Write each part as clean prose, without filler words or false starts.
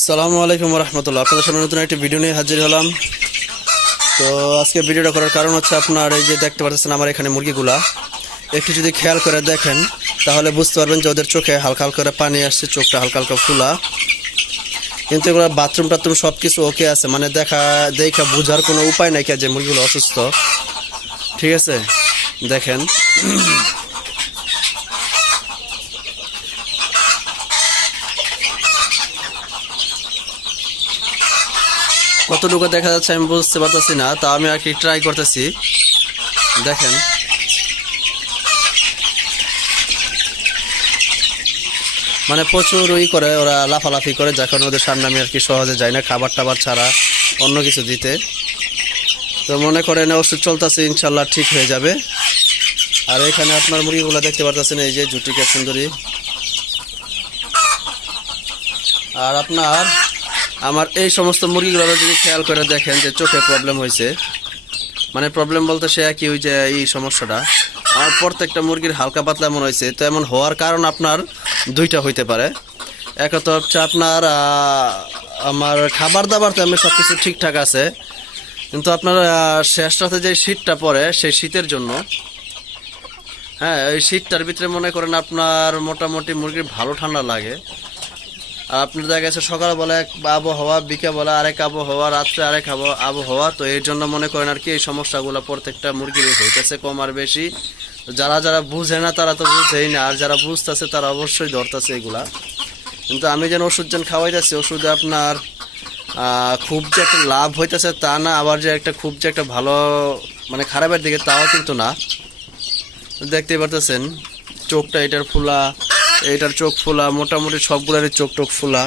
আসসালামু আলাইকুম রহমতুল্লাহ। আপনাদের সামনে নতুন একটি ভিডিও নিয়ে হাজির হলাম। তো আজকে ভিডিওটা করার কারণ হচ্ছে, আপনার এই যে দেখতে পাচ্ছেন আমার এখানে মুরগিগুলা, একটু যদি খেয়াল করে দেখেন তাহলে বুঝতে পারবেন যে ওদের চোখে হালকা হালকা করে পানি আসছে, চোখটা হালকা হালকা ফুলা। কিন্তু এগুলো বাথরুম টাথরুম সব কিছু ওকে আছে, মানে দেখা বোঝার কোনো উপায় নাই যে মুরগিগুলো অসুস্থ। ঠিক আছে, দেখেন কতটুকু দেখা যাচ্ছে আমি বুঝতে পারতেছি না, তা আমি আর কি ট্রাই করতেছি। দেখেন মানে প্রচুর করে ওরা লাফালাফি করে, যখন ওদের সামনে আমি আর কি সহজে যাই না খাবার টাবার ছাড়া অন্য কিছু দিতে। তো মনে করেন ওষুধ চলতেছে, ইনশাল্লাহ ঠিক হয়ে যাবে। আর এখানে আপনার মুরগিগুলো দেখতে পারতেছেন, এই যে জুটিকা সুন্দরী। আর আপনার আমার এই সমস্ত মুরগিগুলো যদি খেয়াল করে দেখেন যে চোখে প্রবলেম হয়েছে, মানে প্রবলেম বলতে সে কি ওই যে এই সমস্যাটা আমার প্রত্যেকটা মুরগির হালকা পাতলা এমন হয়েছে। তো এমন হওয়ার কারণ আপনার দুইটা হইতে পারে। এক তো হচ্ছে আপনার আমার খাবার দাবার তো আমি সব কিছু ঠিকঠাক আছে, কিন্তু আপনার শেষ রাতে যে শীতটা পড়ে সেই শীতের জন্য, হ্যাঁ ওই শীতটার ভিতরে মনে করেন আপনার মোটামুটি মুরগির ভালো ঠান্ডা লাগে। আর আপনার দেখা গেছে সকালবেলা এক আবহাওয়া, বিকেলবেলা আরেক আবহাওয়া, রাত্রে আরেক আবহাওয়া। তো এর জন্য মনে করেন আর কি এই সমস্যাগুলো প্রত্যেকটা মুরগির হইতেছে কম আর বেশি। যারা যারা বুঝে না তারা তো বুঝেই না, আর যারা বুঝতেছে তারা অবশ্যই ধরতেছে এগুলা। কিন্তু আমি যেন ওষুধ যেন খাওয়াইতেছি, ওষুধে আপনার খুব যে একটা লাভ হইতেছে তা না, আবার যে একটা খুব যে একটা ভালো মানে খারাপের দিকে তাও কিন্তু না। দেখতেই পারতেছেন চোখটা এটার ফুলা, এটার চোখ ফুলা, মোটামুটি সবগুলোরই চোখ টোক ফুলা,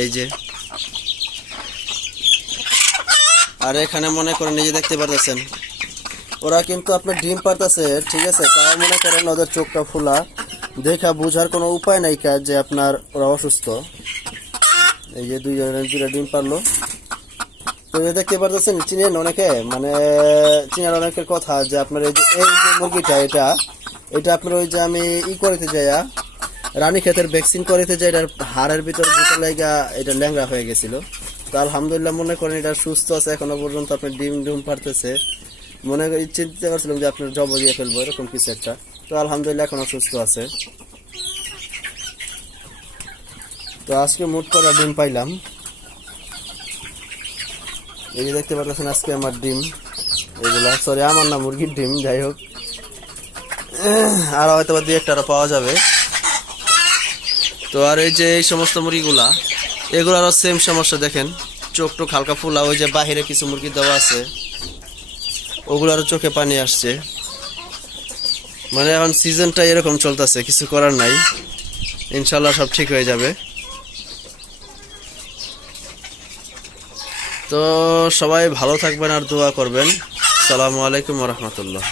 এই যে। আর এখানে মনে করেন এই যে দেখতে পারতেছেন ওরা কিন্তু আপনার ডিম পারতেছে, ঠিক আছে, তাও মনে করেন ওদের চোখটা ফুলা, দেখা বোঝার কোনো উপায় নাই যে আপনার ওরা অসুস্থ। এই যে দুইটা ডিম পারলো। তো দেখতে পারতেছেন চিনেন অনেকে, মানে চিনার অনেকের কথা যে আপনার এই যে মুরগিটা এটা আপনার ওই যে আমি করিতে যাইয়া রানীক্ষেতের ভ্যাকসিন করিতে যাই, এটার হাড়ের ভিতরে দুটো লেগা এটা ল্যাংড়া হয়ে গেছিল। তো আলহামদুলিল্লাহ মনে করেন এটা সুস্থ আছে এখনো পর্যন্ত, আপনার ডিম পারতেছে। মনে করি চিন্তা করছিলাম যে আপনার জব দিয়ে ফেলবো এরকম কিছু একটা, তো আলহামদুলিল্লাহ এখনো সুস্থ আছে। তো আজকে মোট করা ডিম পাইলাম, এই যে দেখতে পাচ্ছেন আজকে আমার ডিম এগুলা, সরি আমার না মুরগির ডিম, যাই হোক আর হয়তো বা দুই একটা আরো পাওয়া যাবে। তো আর এই যে এই সমস্ত মুরগিগুলা, এগুলারও সেম সমস্যা। দেখেন চোখ টোক হালকা ফুলা, ওই যে বাহিরে কিছু মুরগি দেওয়া আছে ওগুলারও চোখে পানি আসছে। মানে এখন সিজনটা এরকম চলতেছে, কিছু করার নাই, ইনশাল্লাহ সব ঠিক হয়ে যাবে। তো সবাই ভালো থাকবেন আর দোয়া করবেন। আসসালামু আলাইকুম রহমতুল্লাহ।